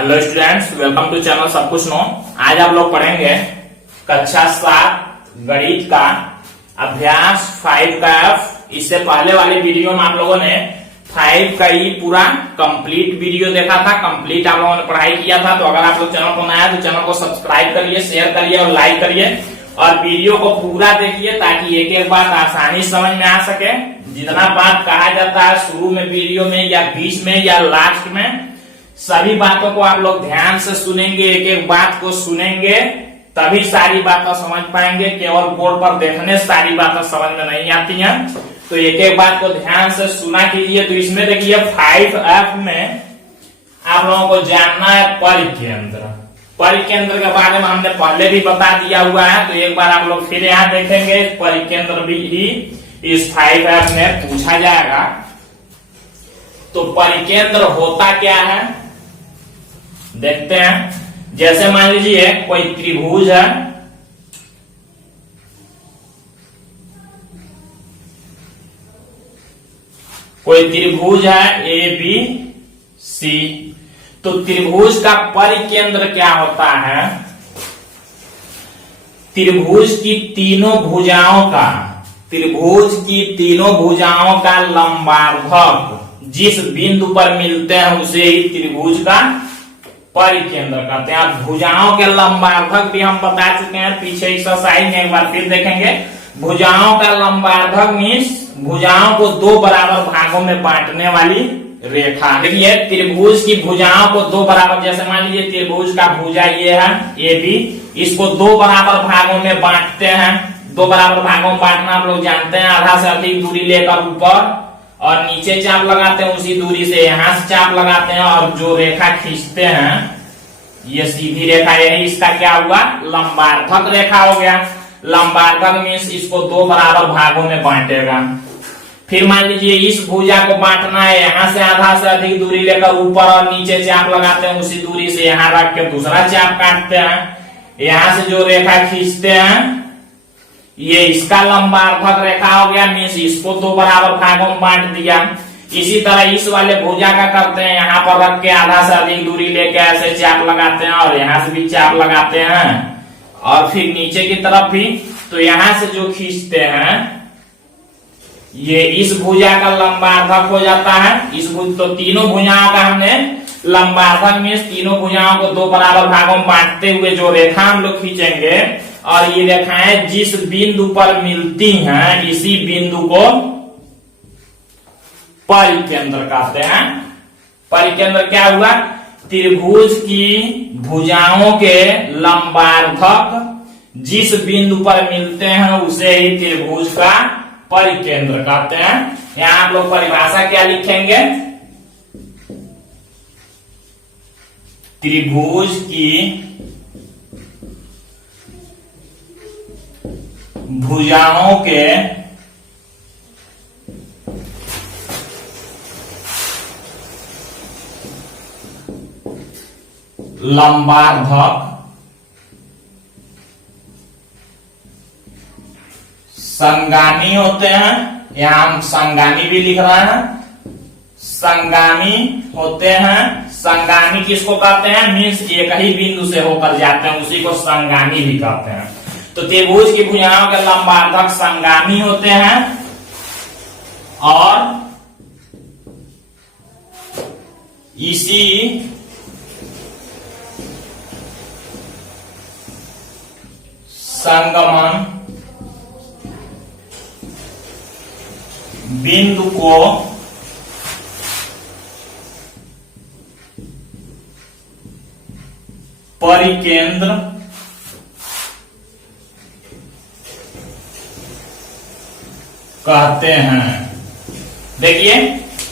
Hello students, welcome to channel सब कुछ no. आज आप लोग पढ़ेंगे कक्षा 7 गणित का अभ्यास 5 का F। इससे पहले वाले वीडियो में आप लोगों ने 5 का ही पूरा कंप्लीट वीडियो देखा था, कंप्लीट आप लोगों ने पढ़ाई किया था। तो अगर आप लोग चैनल को नया है तो चैनल को सब्सक्राइब करिए, शेयर करिए और लाइक करिए और वीडियो को पूरा देखिए ताकि एक एक बात आसानी समझ में आ सके। जितना बात कहा जाता है शुरू में वीडियो में या बीच में या लास्ट में, सभी बातों को आप लोग ध्यान से सुनेंगे, एक एक बात को सुनेंगे तभी सारी बातें समझ पाएंगे। केवल बोर्ड पर देखने सारी बातें समझ में नहीं आती हैं, तो एक एक बात को ध्यान से सुना कीजिए। तो इसमें देखिए 5F में आप लोगों को जानना है परिकेंद्र। परिकेंद्र के बारे में हमने पहले भी बता दिया हुआ है, तो एक बार आप लोग फिर यहाँ देखेंगे। परिकेंद्र भी इस 5F में पूछा जाएगा। तो परिकेंद्र होता क्या है देखते हैं। जैसे मान लीजिए कोई त्रिभुज है, कोई त्रिभुज है ABC। तो त्रिभुज का परिकेंद्र क्या होता है? त्रिभुज की तीनों भुजाओं का लंबार्धक जिस बिंदु पर मिलते हैं उसे ही त्रिभुज का परिकेंद्र कहते हैं। भुजाओं के लंबार्धक भी हम बता चुके हैं पीछे एक्सरसाइज में, एक बार फिर देखेंगे। भुजाओं का लंबार्धक मीन्स भुजाओं को दो बराबर भागों में बांटने वाली रेखा। देखिए त्रिभुज की भुजाओं को दो बराबर, जैसे मान लीजिए त्रिभुज का भुजा ये है AB, इसको दो बराबर भागों में बांटते हैं। दो बराबर भागों में बांटना आप लोग जानते हैं। आधा से अधिक दूरी लेकर ऊपर और नीचे चाप लगाते हैं, उसी दूरी से यहां से चाप लगाते हैं और जो रेखा खींचते हैं ये सीधी रेखा, यही इसका क्या हुआ? लंबार्धक रेखा हो गया। लंबार्धक मीन्स इसको दो बराबर भागों में बांटेगा। फिर मान लीजिए इस भुजा को बांटना है, यहाँ से आधा से अधिक दूरी लेकर ऊपर और नीचे चाप लगाते हैं, उसी दूरी से यहाँ रख के दूसरा चाप काटते हैं। यहाँ से जो रेखा खींचते हैं ये इसका लंबार्धक रेखा हो गया, मीन्स इसको दो बराबर भागों में बांट दिया। इसी तरह इस वाले भुजा का करते हैं, यहाँ पर रख के आधा से अधिक दूरी लेके ऐसे चाप लगाते हैं और यहाँ से भी चाप लगाते हैं और फिर नीचे की तरफ भी। तो यहाँ से जो खींचते हैं ये इस भुजा का लंबार्धक हो जाता है। इस तो तीनों भुजाओं का हमने लंबार्धक मीन्स तीनों भुजाओं को दो बराबर भागों में बांटते हुए जो रेखा हम लोग खींचेंगे और ये रेखाएं जिस बिंदु पर मिलती हैं इसी बिंदु को परिकेंद्र कहते हैं। परिकेंद्र क्या हुआ? त्रिभुज की भुजाओं के लंबार्धक जिस बिंदु पर मिलते हैं उसे ही त्रिभुज का परिकेंद्र कहते हैं। यहां आप लोग परिभाषा क्या लिखेंगे? त्रिभुज की भुजाओं के लंबार्धक संगामी होते हैं। यहां हम संगामी भी लिख रहे हैं, संगामी होते हैं। संगामी किसको कहते हैं? मीन्स एक ही बिंदु से होकर जाते हैं, उसी को संगामी भी कहते हैं। तो त्रिभुज की भुजाओं के लंबार्धक संगामी होते हैं और इसी संगमन बिंदु को परिकेंद्र कहते हैं। देखिए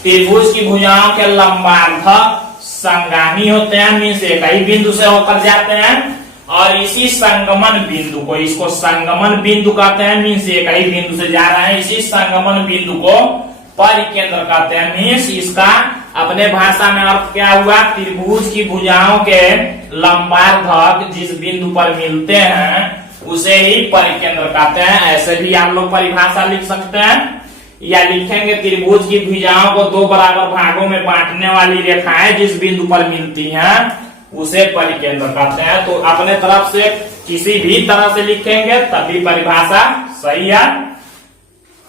त्रिभुज की भुजाओं के लंबार्धक संगामी होते हैं, मीन्स एक ही बिंदु से होकर जाते हैं और इसी संगमन बिंदु को, इसको संगमन बिंदु कहते हैं, मीन्स एक ही बिंदु से जा रहे हैं। इसी संगमन बिंदु को परिकेंद्र कहते हैं। मीन्स इसका अपने भाषा में अर्थ क्या हुआ? त्रिभुज की भुजाओं के लंबार्धक जिस बिंदु पर मिलते हैं उसे ही परिकेंद्र कहते हैं। ऐसे भी आप लोग परिभाषा लिख सकते हैं या लिखेंगे त्रिभुज की भुजाओं को दो बराबर भागों में बांटने वाली रेखाएं जिस बिंदु पर मिलती हैं उसे परिकेंद्र कहते हैं। तो अपने तरफ से किसी भी तरह से लिखेंगे तभी परिभाषा सही है।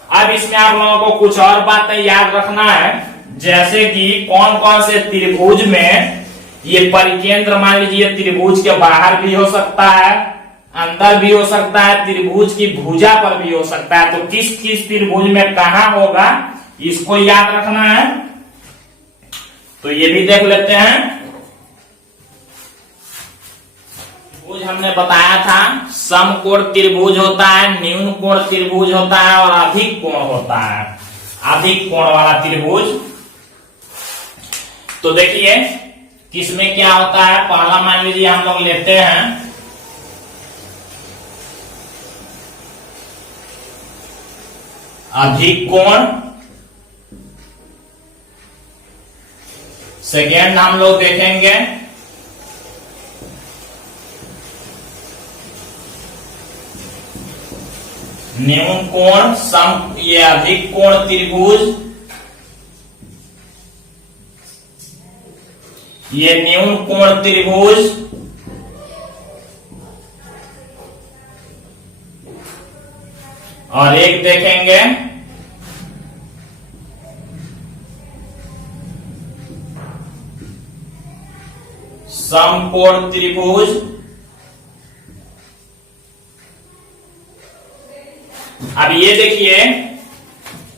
अब इसमें आप लोगों को कुछ और बातें याद रखना है, जैसे कि कौन कौन से त्रिभुज में ये परिकेंद्र, मान लीजिए त्रिभुज के बाहर भी हो सकता है, अंदर भी हो सकता है, त्रिभुज की भुजा पर भी हो सकता है। तो किस किस त्रिभुज में कहां होगा इसको याद रखना है। तो ये भी देख लेते हैं। त्रिभुज हमने बताया था, समकोण त्रिभुज होता है, न्यून कोण त्रिभुज होता है और अधिक कोण होता है, अधिक कोण वाला त्रिभुज। तो देखिए किसमें क्या होता है। पहला मान लीजिए हम लोग लेते हैं अधिक कोण, सेकेंड हम लोग देखेंगे न्यून कोण, सम ये अधिक कोण त्रिभुज, ये न्यून कोण त्रिभुज, और एक देखेंगे समकोण त्रिभुज। अब ये देखिए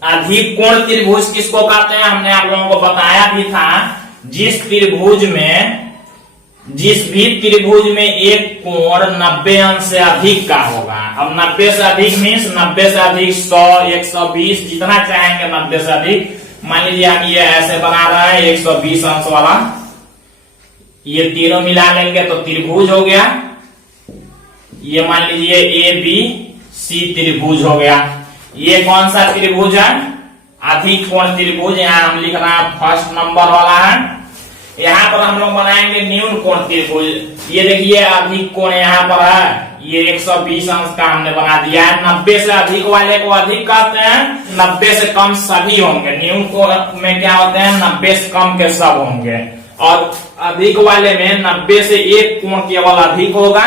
अधिक कोण त्रिभुज किसको कहते हैं, हमने आप लोगों को बताया भी था, जिस त्रिभुज में, जिस भी त्रिभुज में एक कोण 90 अंश से अधिक का होगा। अब 90 से अधिक मीन्स 90 से अधिक 100, 120, जितना चाहेंगे 90 से अधिक। मान लीजिए हम ये ऐसे बना रहे हैं 120 अंश वाला, ये तीनों मिला लेंगे तो त्रिभुज हो गया। ये मान लीजिए ए बी सी त्रिभुज हो गया। ये कौन सा त्रिभुज है, अधिक कोण त्रिभुज। यहाँ हम लिख रहे हैं फर्स्ट नंबर वाला है। यहाँ पर हम लोग बनाएंगे न्यून कोण त्रिभुज। ये देखिए अधिक कोण यहाँ पर है, ये 120 अंश का हमने बना दिया है। 90 से अधिक वाले को अधिक कहते हैं, 90 से कम सभी होंगे। न्यून कोण में क्या होते हैं, 90 से कम के सब होंगे, और अधिक वाले में 90 से एक कोण केवल अधिक होगा,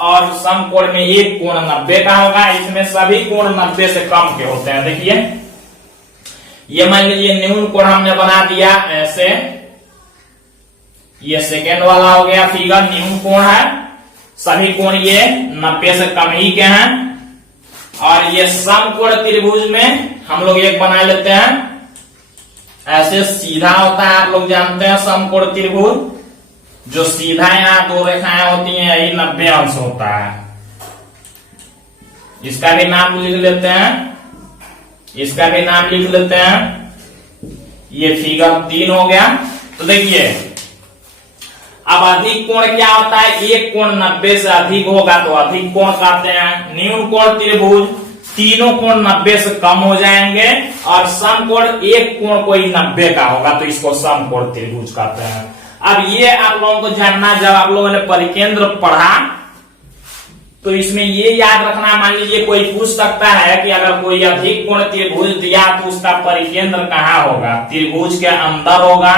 और समकोण में एक कोण 90 का होगा। इसमें सभी कोण 90 से कम के होते हैं। देखिए ये मान लीजिए न्यून कोण हमने बना दिया ऐसे, ये सेकेंड वाला हो गया फिगर, न्यून कोण है, सभी कोण ये 90 से कम ही के हैं। और ये समकोण त्रिभुज में हम लोग एक बना लेते हैं, ऐसे सीधा होता है, आप लोग जानते हैं समकोण त्रिभुज, जो सीधा यहाँ दो रेखाएं होती हैं, यही 90 अंश होता है। इसका भी नाम लिख लेते हैं, इसका भी नाम लिख लेते हैं। ये फिगर 3 हो गया। तो देखिए अब अधिक कोण क्या होता है, एक कोण 90 से अधिक होगा तो अधिक कोण कहते हैं। न्यून कोण त्रिभुज, तीनों कोण 90 से कम हो जाएंगे, और समकोण एक कोण कोई 90 का होगा तो इसको समकोण त्रिभुज कहते हैं। अब ये आप लोगों को जानना, जब आप लोगों ने परिकेंद्र पढ़ा तो इसमें ये याद रखना, मान लीजिए कोई पूछ सकता है कि अगर कोई अधिक कोण त्रिभुज दिया तो उसका परिकेंद्र कहाँ होगा, त्रिभुज के अंदर होगा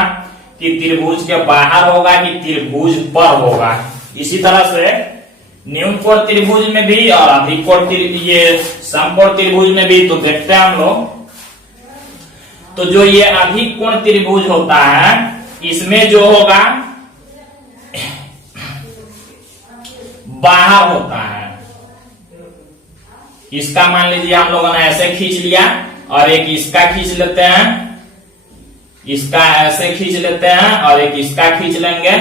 कि त्रिभुज के बाहर होगा कि त्रिभुज पर होगा। इसी तरह से न्यून कोण त्रिभुज में भी और अधिक कोण, ये समकोण त्रिभुज में भी। तो देखते हैं हम लोग, तो जो ये अधिक कोण त्रिभुज होता है इसमें जो होगा बाहर होता है। इसका मान लीजिए हम लोगों ने ऐसे खींच लिया, और एक इसका खींच लेते हैं, इसका ऐसे खींच लेते हैं, और एक इसका खींच लेंगे।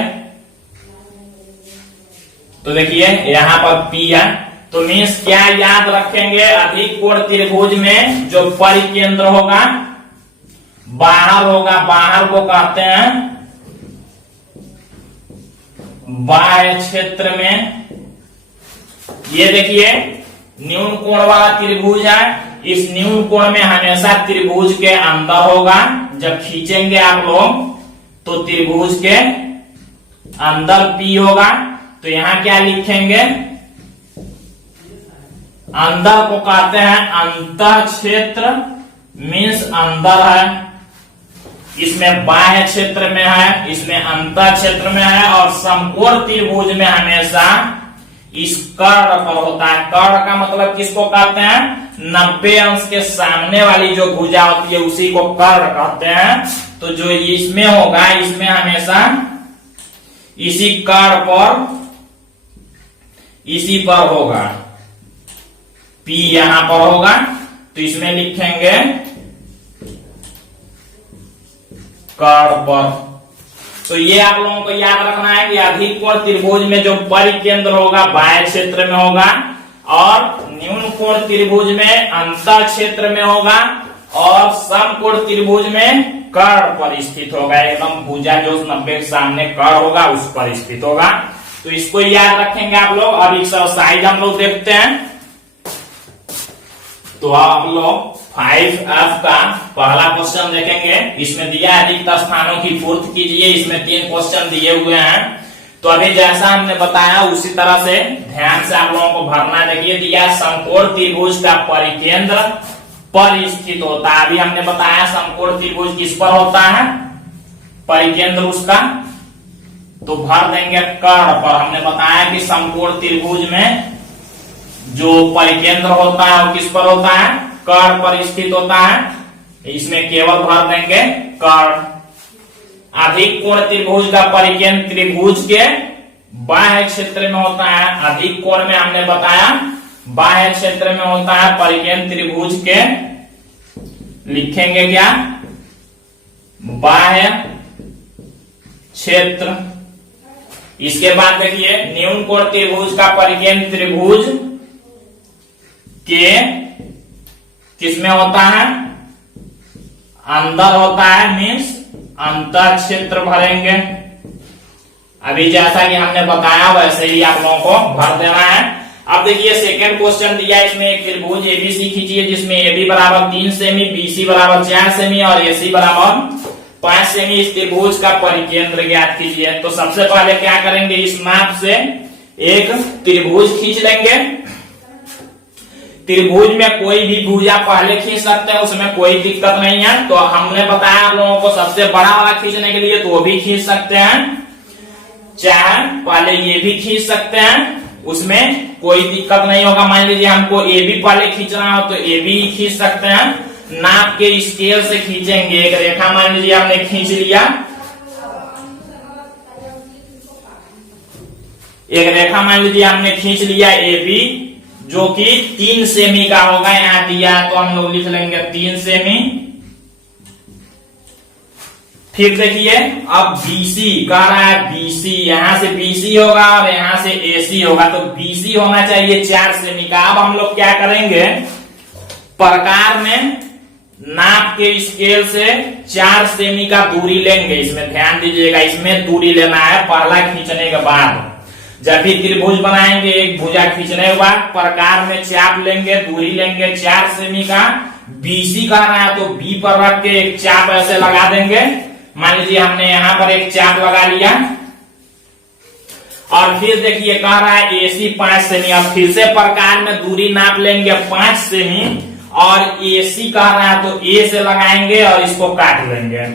तो देखिए यहाँ पर P है। तो मीन्स क्या याद रखेंगे, अधिक कोण त्रिभुज में जो परिकेंद्र होगा बाहर होगा, बाहर को कहते हैं बाह्य क्षेत्र में। ये देखिए न्यून कोण वाला त्रिभुज है, इस न्यून कोण में हमेशा त्रिभुज के अंदर होगा। जब खींचेंगे आप लोग तो त्रिभुज के अंदर P होगा। तो यहां क्या लिखेंगे, अंदर को कहते हैं अंतः क्षेत्र, मीन्स अंदर है। इसमें बाह्य क्षेत्र में है, इसमें अंतर क्षेत्र में है, और समकोण त्रिभुज में हमेशा इस कर्ण पर होता है। कर्ण का मतलब किसको कहते हैं? 90 अंश के सामने वाली जो भुजा होती है उसी को कर्ण कहते हैं। तो जो इसमें होगा, इसमें हमेशा इसी कर्ण पर, इसी पर होगा, P यहां पर होगा। तो इसमें लिखेंगे कर्ण पर। तो ये आप लोगों को याद रखना है कि अधिक कोण त्रिभुज में जो परिकेंद्र होगा बाह्य क्षेत्र में होगा, और न्यून कोण त्रिभुज में अंतर क्षेत्र में होगा, और समकोण त्रिभुज में कर्ण पर स्थित होगा। एकदम भुजा जो 90 के सामने कर्ण होगा उस पर स्थित होगा। तो इसको याद रखेंगे आप लोग। अब एक्सरसाइज हम लोग देखते हैं। तो आप लोग 5F का पहला क्वेश्चन देखेंगे। इसमें दिया है रिक्त स्थानों की पूर्ति कीजिए। इसमें 3 क्वेश्चन दिए हुए हैं। तो अभी जैसा हमने बताया उसी तरह से ध्यान से आप लोगों को भरना। देखिए दिया समकोण त्रिभुज का परिकेंद्र पर स्थित होता है। अभी हमने बताया समकोण त्रिभुज किस पर होता है, परिकेंद्र उसका, तो भर देंगे कर्ण पर। हमने बताया कि समकोण त्रिभुज में जो परिकेंद्र होता है वो किस पर होता है, कर्ण पर स्थित होता है। इसमें केवल भर देंगे कर्ण। अधिक कोण त्रिभुज का परिकेंद्र त्रिभुज के बाह्य क्षेत्र में होता है। अधिक कोण में हमने बताया बाह्य क्षेत्र में होता है परिकेंद्र त्रिभुज के, लिखेंगे क्या, बाह्य क्षेत्र। इसके बाद देखिए न्यून कोण त्रिभुज का परिकेंद्र त्रिभुज के किसमें होता है, अंदर होता है, मीन्स अंतर क्षेत्र भरेंगे। अभी जैसा कि हमने बताया वैसे ही आप लोगों को भर देना है। अब देखिए सेकंड क्वेश्चन दिया है। इसमें एक त्रिभुज एबीसी खींचिए जिसमें एबी बराबर 3 सेमी, बीसी बराबर 4 सेमी और एसी बराबर 5 सेमी। इस त्रिभुज का परिकेंद्र ज्ञात कीजिए। तो सबसे पहले क्या करेंगे, इस नाप से एक त्रिभुज खींच लेंगे। त्रिभुज में कोई भी भुजा पहले खींच सकते हैं, उसमें कोई दिक्कत नहीं है। तो हमने बताया आप लोगों को सबसे बड़ा वाला खींचने के लिए, तो वो भी खींच सकते हैं, चाहे पहले ये भी खींच सकते हैं, उसमें कोई दिक्कत नहीं होगा। मान लीजिए हमको ए बी पहले खींचना हो तो ए बी खींच सकते हैं। नाप के स्केल से खींचेंगे। एक रेखा मान लीजिए हमने खींच लिया, एक रेखा मान लीजिए हमने खींच लिया ए बी, जो कि 3 सेमी का होगा। यहां दिया तो हम लोग लिख लेंगे 3 सेमी। फिर देखिए अब बीसी कह रहा है, बीसी यहां से बीसी होगा और यहां से एसी होगा, तो बीसी होना चाहिए 4 सेमी का। अब हम लोग क्या करेंगे, प्रकार में नाप के स्केल से 4 सेमी का दूरी लेंगे। इसमें ध्यान दीजिएगा, इसमें दूरी लेना है पहला खींचने के बाद। जब भी त्रिभुज बनाएंगे एक भुजा खींचने के बाद प्रकार में चाप लेंगे, दूरी लेंगे 4 सेमी का। बीसी कह रहा है तो बी पर रख के एक चाप ऐसे लगा देंगे। मान लीजिए हमने यहां पर एक चाप लगा लिया, और फिर देखिए कह रहा है एसी 5 सेमी। अब फिर से प्रकार में दूरी नाप लेंगे 5 सेमी, और एसी कह रहा है तो ए से लगाएंगे और इसको काट लेंगे।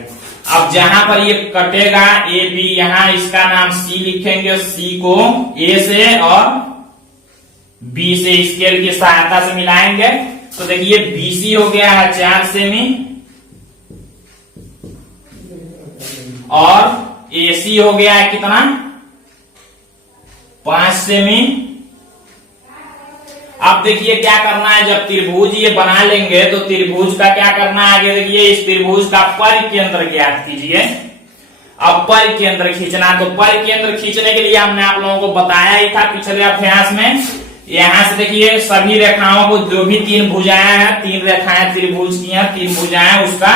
अब जहां पर ये कटेगा ए बी, यहां इसका नाम सी लिखेंगे। सी को ए से और बी से स्केल की सहायता से मिलाएंगे। तो देखिए बीसी हो गया है 4 सेमी और एसी हो गया है कितना, 5 सेमी। अब देखिए क्या करना है, जब त्रिभुज ये बना लेंगे तो त्रिभुज का क्या करना है आगे। देखिए इस त्रिभुज का परिकेंद्र ज्ञात कीजिए। अब परिकेंद्र खींचना, तो परिकेंद्र खींचने के लिए हमने आप लोगों को बताया ही था पिछले अभ्यास में। यहां से देखिए सभी रेखाओं को, जो भी 3 भुजाएं हैं, 3 रेखाएं त्रिभुज की हैं, 3 भुजाएं, उसका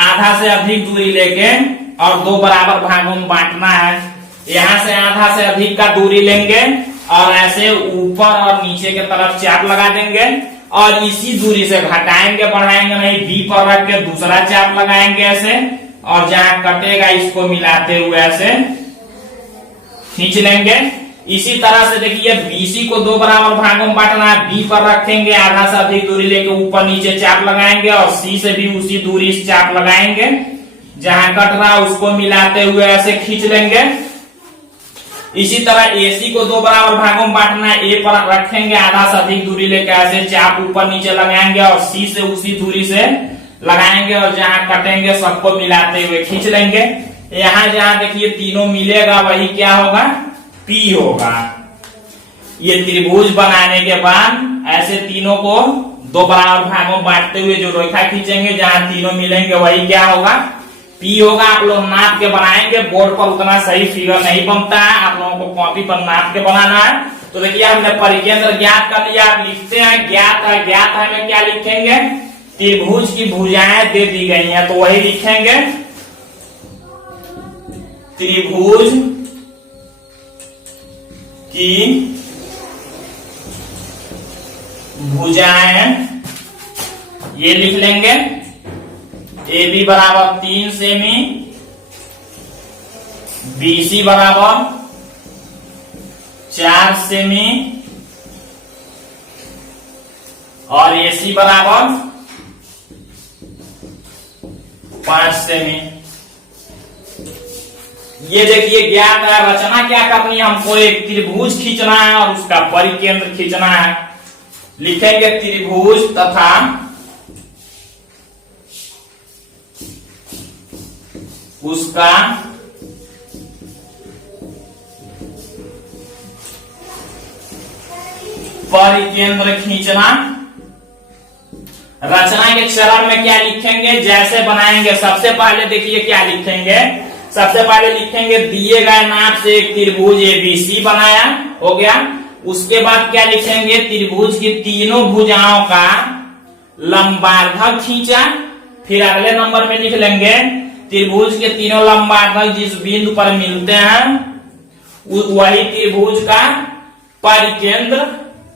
आधा से अधिक दूरी लेके और 2 बराबर भागों में बांटना है। यहां से आधा से अधिक का दूरी लेंगे और ऐसे ऊपर और नीचे के तरफ चाप लगा देंगे, और इसी दूरी से घटाएंगे बढ़ाएंगे नहीं, बी पर रख के दूसरा चाप लगाएंगे ऐसे, और जहां कटेगा इसको मिलाते हुए ऐसे खींच लेंगे। इसी तरह से देखिए बीसी को 2 बराबर भागों में बांटना है। बी पर रखेंगे, आधा से अधिक दूरी लेके ऊपर नीचे चाप लगाएंगे, और सी से भी उसी दूरी से चाप लगाएंगे। जहां कट रहा उसको मिलाते हुए ऐसे खींच लेंगे। इसी तरह AC को दो बराबर भागों में बांटना है। A पर रखेंगे, आधा से अधिक दूरी लेकर ऐसे चाप ऊपर नीचे लगाएंगे और C से उसी दूरी से लगाएंगे और जहां कटेंगे सबको मिलाते हुए खींच लेंगे। यहाँ जहां देखिए तीनों मिलेगा वही क्या होगा, P होगा। ये त्रिभुज बनाने के बाद ऐसे तीनों को दो बराबर भागों में बांटते हुए जो रेखा खींचेंगे जहां तीनों मिलेंगे वही क्या होगा, P होगा। आप लोग नाप के बनाएंगे, बोर्ड पर उतना सही फिगर नहीं बनता है, आप लोगों को कॉपी पर नाप के बनाना है। तो देखिए हमने परिकेंद्र ज्ञात कर लिया। आप लिखते हैं ज्ञात है, ज्ञात है में क्या लिखेंगे, त्रिभुज की भुजाएं दे दी गई हैं तो वही लिखेंगे, त्रिभुज की भुजाएं, ये लिख लेंगे। AB बराबर 3 सेमी, BC बराबर 4 सेमी और AC बराबर 5 सेमी। ये देखिए ज्ञात है। रचना क्या करनी है, हमको एक त्रिभुज खींचना है और उसका परिकेंद्र खींचना है। लिखेंगे त्रिभुज तथा उसका परिकेंद्र खींचना। रचना के चरण में क्या लिखेंगे, जैसे बनाएंगे सबसे पहले देखिए क्या लिखेंगे, सबसे पहले लिखेंगे दिए गए नाप से एक त्रिभुज ABC बनाया, हो गया। उसके बाद क्या लिखेंगे, त्रिभुज की तीनों भुजाओं का लंबार्धक खींचा। फिर अगले नंबर में लिख लेंगे त्रिभुज के तीनों लंबार्धक जिस बिंदु पर मिलते हैं वही त्रिभुज का परिकेंद्र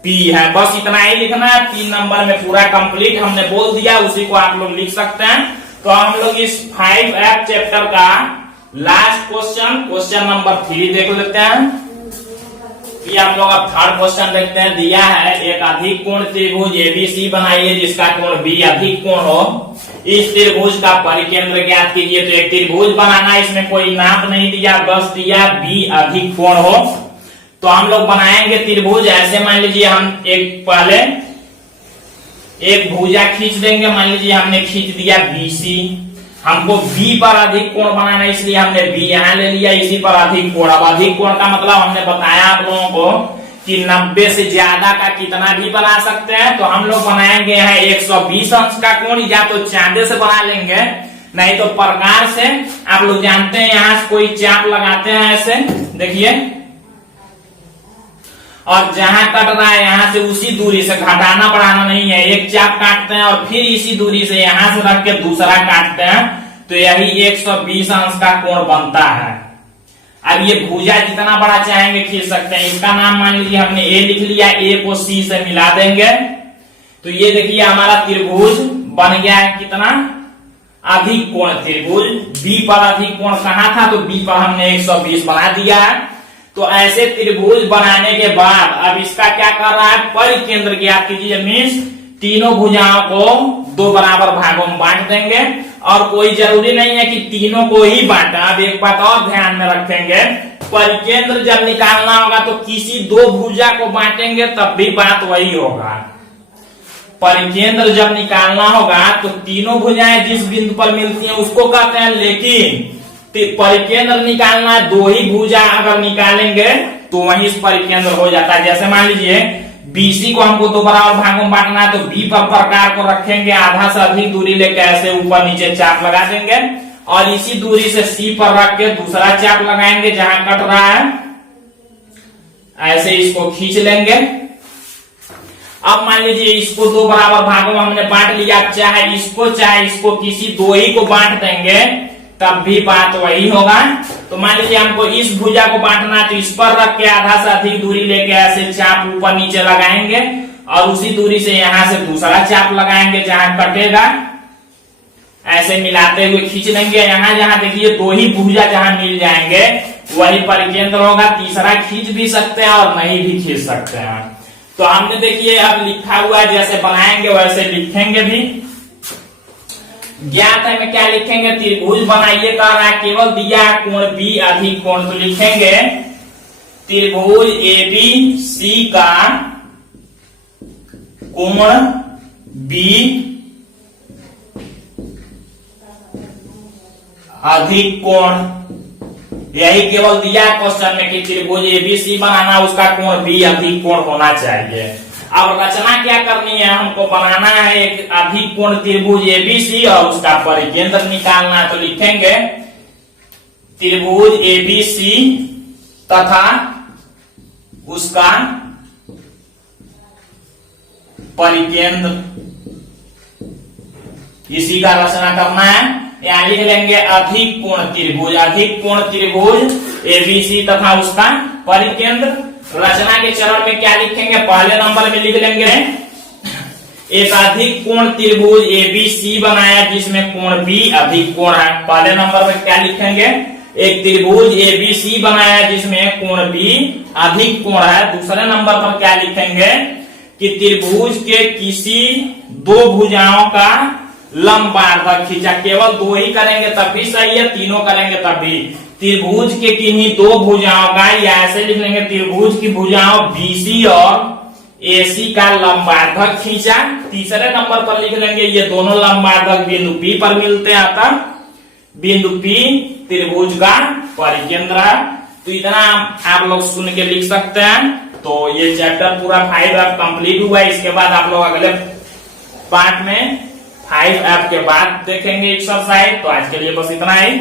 P है। बस इतना ही लिखना है। 3 नंबर में पूरा कंप्लीट हमने बोल दिया, उसी को आप लोग लिख सकते हैं। तो हम लोग इस 5F चैप्टर का लास्ट क्वेश्चन नंबर 3 देख लेते हैं। ये हम लोग अब थर्ड क्वेश्चन देखते हैं। दिया है एक अधिक कोण त्रिभुज ABC बनाइए जिसका कोण B अधिक कोण हो। इस त्रिभुज का परिकेंद्र ज्ञात कीजिए। तो एक त्रिभुज बनाना, इसमें कोई नाप नहीं दिया, बस दिया B अधिक कोण हो। तो हम लोग बनाएंगे त्रिभुज ऐसे। मान लीजिए हम एक पहले एक भुजा खींच देंगे। मान लीजिए हमने खींच दिया BC। हमको B पर अधिक कोण बनाना है इसलिए हमने B यहाँ ले लिया, इसी पर अधिक कोण। अब अधिक कोण का मतलब हमने बताया आप लोगों को कि 90 से ज्यादा का कितना भी बना सकते हैं। तो हम लोग बनाएंगे यहाँ 120 अंश का कोण, या तो चांदे से बना लेंगे नहीं तो प्रकार से। आप लोग जानते हैं यहाँ से कोई चाप लगाते हैं ऐसे, देखिए, और जहां कट रहा है यहाँ से उसी दूरी से, घटाना बढ़ाना नहीं है। एक चाप काटते हैं और फिर इसी दूरी से यहाँ से रख के दूसरा काटते हैं, तो यही 120 अंश का कोण बनता है। अब ये भुजा जितना बड़ा चाहेंगे खींच सकते हैं। इसका नाम मान लीजिए हमने A लिख लिया, A को C से मिला देंगे तो ये देखिए हमारा त्रिभुज बन गया है कितना, अधिक कोण त्रिभुज। B पर अधिक कोण कहाँ था, तो B पर हमने 120 बना दिया है। तो ऐसे त्रिभुज बनाने के बाद अब इसका क्या कर रहा है, परिकेंद्र ज्ञात कीजिए। मीन्स तीनों भुजाओं को दो बराबर भागों में बांट देंगे और कोई जरूरी नहीं है कि तीनों को ही बांटा। अब एक बात और ध्यान में रखेंगे, परिकेंद्र जब निकालना होगा तो किसी दो भुजा को बांटेंगे तब भी बात वही होगा। परिकेंद्र जब निकालना होगा तो तीनों भुजाएं जिस बिंदु पर मिलती हैं उसको कहते हैं, लेकिन परिकेंद्र निकालना है, दो ही भुजा अगर निकालेंगे तो वहीं परिकेंद्र हो जाता है। जैसे मान लीजिए BC को हमको दो बराबर भागों में बांटना है तो B पर प्रकार को रखेंगे, आधा से अधिक दूरी लेकर ऐसे ऊपर नीचे चाप लगा देंगे और इसी दूरी से C पर रख के दूसरा चाप लगाएंगे जहां कट रहा है, ऐसे इसको खींच लेंगे। अब मान लीजिए इसको दो बराबर भागों में हमने बांट लिया, चाहे इसको किसी दो ही को बांट देंगे तब भी बात वही होगा। तो मान लीजिए हमको इस भुजा को बांटना है तो इस पर रख के आधा से अधिक दूरी लेके ऐसे चाप ऊपर नीचे लगाएंगे और उसी दूरी से यहाँ से दूसरा चाप लगाएंगे जहां कटेगा, ऐसे मिलाते हुए खींच लेंगे। यहाँ जहां देखिए दो ही भुजा जहां मिल जाएंगे वही परिकेंद्र होगा। तीसरा खींच भी सकते हैं और नहीं भी खींच सकते हैं। तो हमने देखिए अब लिखा हुआ है, जैसे बनाएंगे वैसे लिखेंगे भी। ज्ञात है में क्या लिखेंगे, त्रिभुज बनाइए कह रहा है, केवल दिया कोण बी अधिक कोण, तो लिखेंगे त्रिभुज ABC का कोण बी अधिक कोण, यही केवल दिया क्वेश्चन में कि त्रिभुज ABC बनाना, उसका कोण बी अधिक कोण होना चाहिए। अब रचना क्या करनी है, हमको बनाना है एक अधिक कोण त्रिभुज ABC और उसका परिकेंद्र निकालना है, तो लिखेंगे त्रिभुज ABC तथा उसका परिकेंद्र, इसी का रचना करना है। यहाँ लिख लेंगे अधिक कोण त्रिभुज, अधिक कोण त्रिभुज ABC तथा उसका परिकेंद्र। रचना के चरण में क्या लिखेंगे, पहले नंबर में लिख लेंगे एक अधिक कोण त्रिभुज ABC बनाया जिसमें कोण B अधिक कोण है। पहले नंबर में क्या लिखेंगे, एक त्रिभुज ABC बनाया जिसमें कोण B अधिक कोण है। दूसरे नंबर पर क्या लिखेंगे कि त्रिभुज के किसी दो भुजाओं का लंबार्धक खींचा, केवल दो ही करेंगे तब भी सही है, तीनों करेंगे तब भी। त्रिभुज के किन्हीं दो भुजाओं का, या ऐसे लिख लेंगे त्रिभुज की भुजाओं BC और AC का लंबार्धक खींचा। तीसरे नंबर पर लिख लेंगे ये दोनों लंबार्धक बिंदु P पर मिलते हैं, अतः बिंदु P त्रिभुज का परिकेंद्र है। तो इतना आप लोग सुन के लिख सकते हैं। तो ये चैप्टर पूरा 5F कंप्लीट हुआ है। इसके बाद आप लोग अगले पार्ट में 5F के बाद देखेंगे एक्सरसाइज। तो आज के लिए बस इतना ही।